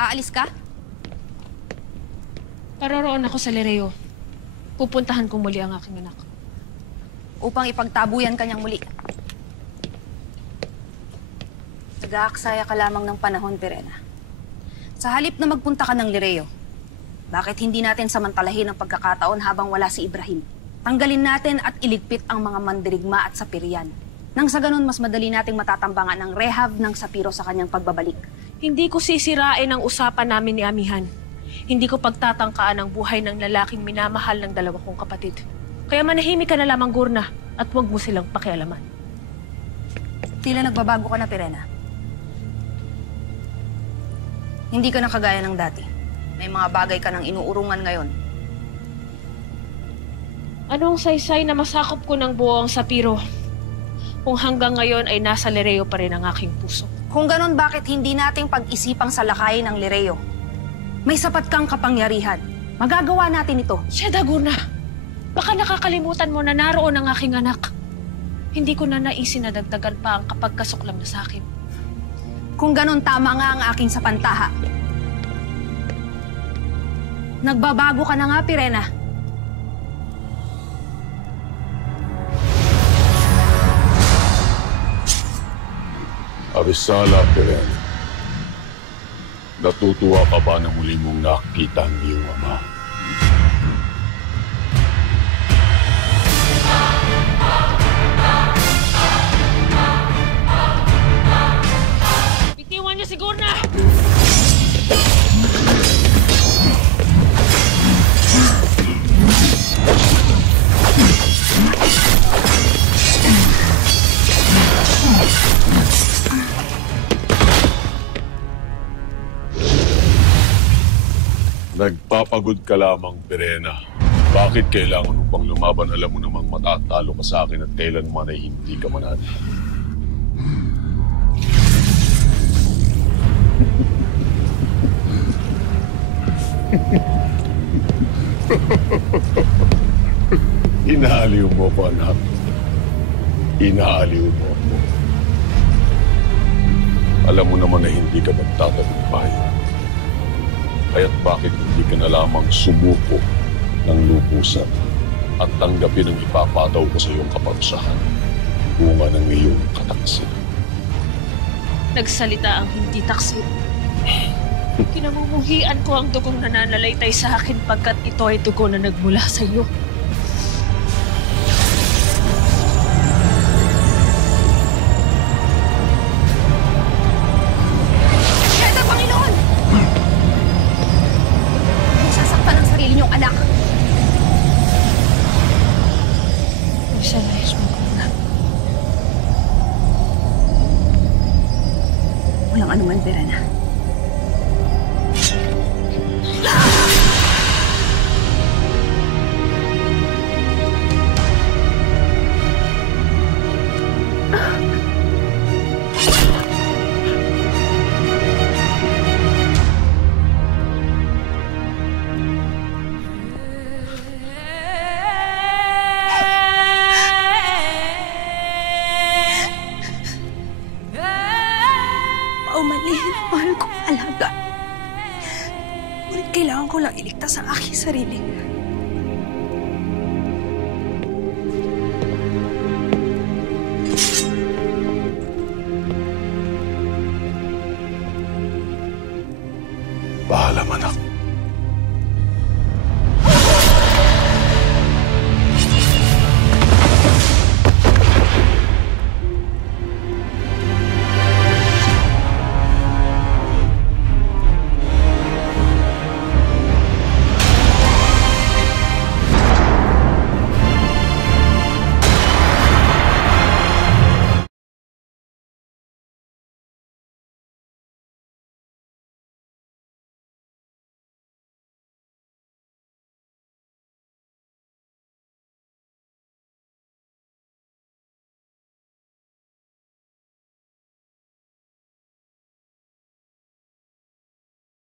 Aalis ka? Paroroon ako sa Lereo. Pupuntahan ko muli ang aking anak. Upang ipagtabuyan kanyang muli. Nag-aaksaya ka lamang ng panahon, Pirena. Sa halip na magpunta ka ng Lereo, bakit hindi natin samantalahin ang pagkakataon habang wala si Ibrahim? Tanggalin natin at iligpit ang mga mandirigma at sapirian. Nang sa ganun, mas madali nating matatambangan ang rehab ng Sapiro sa kanyang pagbabalik. Hindi ko sisirain ang usapan namin ni Amihan. Hindi ko pagtatangkaan ang buhay ng lalaking minamahal ng dalawa kong kapatid. Kaya manahimik ka na lamang, Gurna, at huwag mo silang pakialaman. Tila nagbabago ka na, Pirena. Hindi ka na kagaya ng dati. May mga bagay ka nang inuurungan ngayon. Anong saysay na masakop ko ng buong Sapiro kung hanggang ngayon ay nasa Lereo pa rin ang aking puso? Kung ganon, bakit hindi nating pag-isipang salakayin ng Lereo? May sapat kang kapangyarihan. Magagawa natin ito. Sheda, Gurna, baka nakakalimutan mo na naroon ang aking anak. Hindi ko na naisin na dagdagan pa ang kapagkasuklam na sa akin. Kung ganon, tama nga ang aking sapantaha. Nagbabago ka na nga, Pirena. Arisala, Pirena. Natutuwa ka ba na muli mong nakita ang iyong ama? Bitiwan niyo si Gurna! Nagpapagod ka lamang, Pirena. Bakit kailangan mo pang lumaban? Alam mo namang matatalo ka sa akin at kailanman ay hindi ka manalo. Inaaliw mo ko, anak. Inaaliw mo ako. Alam mo naman na hindi ka magtatagumpay. Kaya't bakit hindi ka na lamang sumuko ng lubusan at tanggapin ang ipapataw ko sa iyong kaparusahan, bunga ng iyong kataksin. Nagsalita ang hindi taksil. Kinamumuhian ko ang dugong nananalaytay sa akin pagkat ito ay dugo na nagmula sa iyo. Sheda, Panginoon! Sasaktan ang sarili niyong anak. Isalayas mo, Gurna. Walang anuman, Pirena. Paumanhin, mahal kong alaga. Ngunit kailangan ko lang iligtas ang aking sarili. Paalam, anak.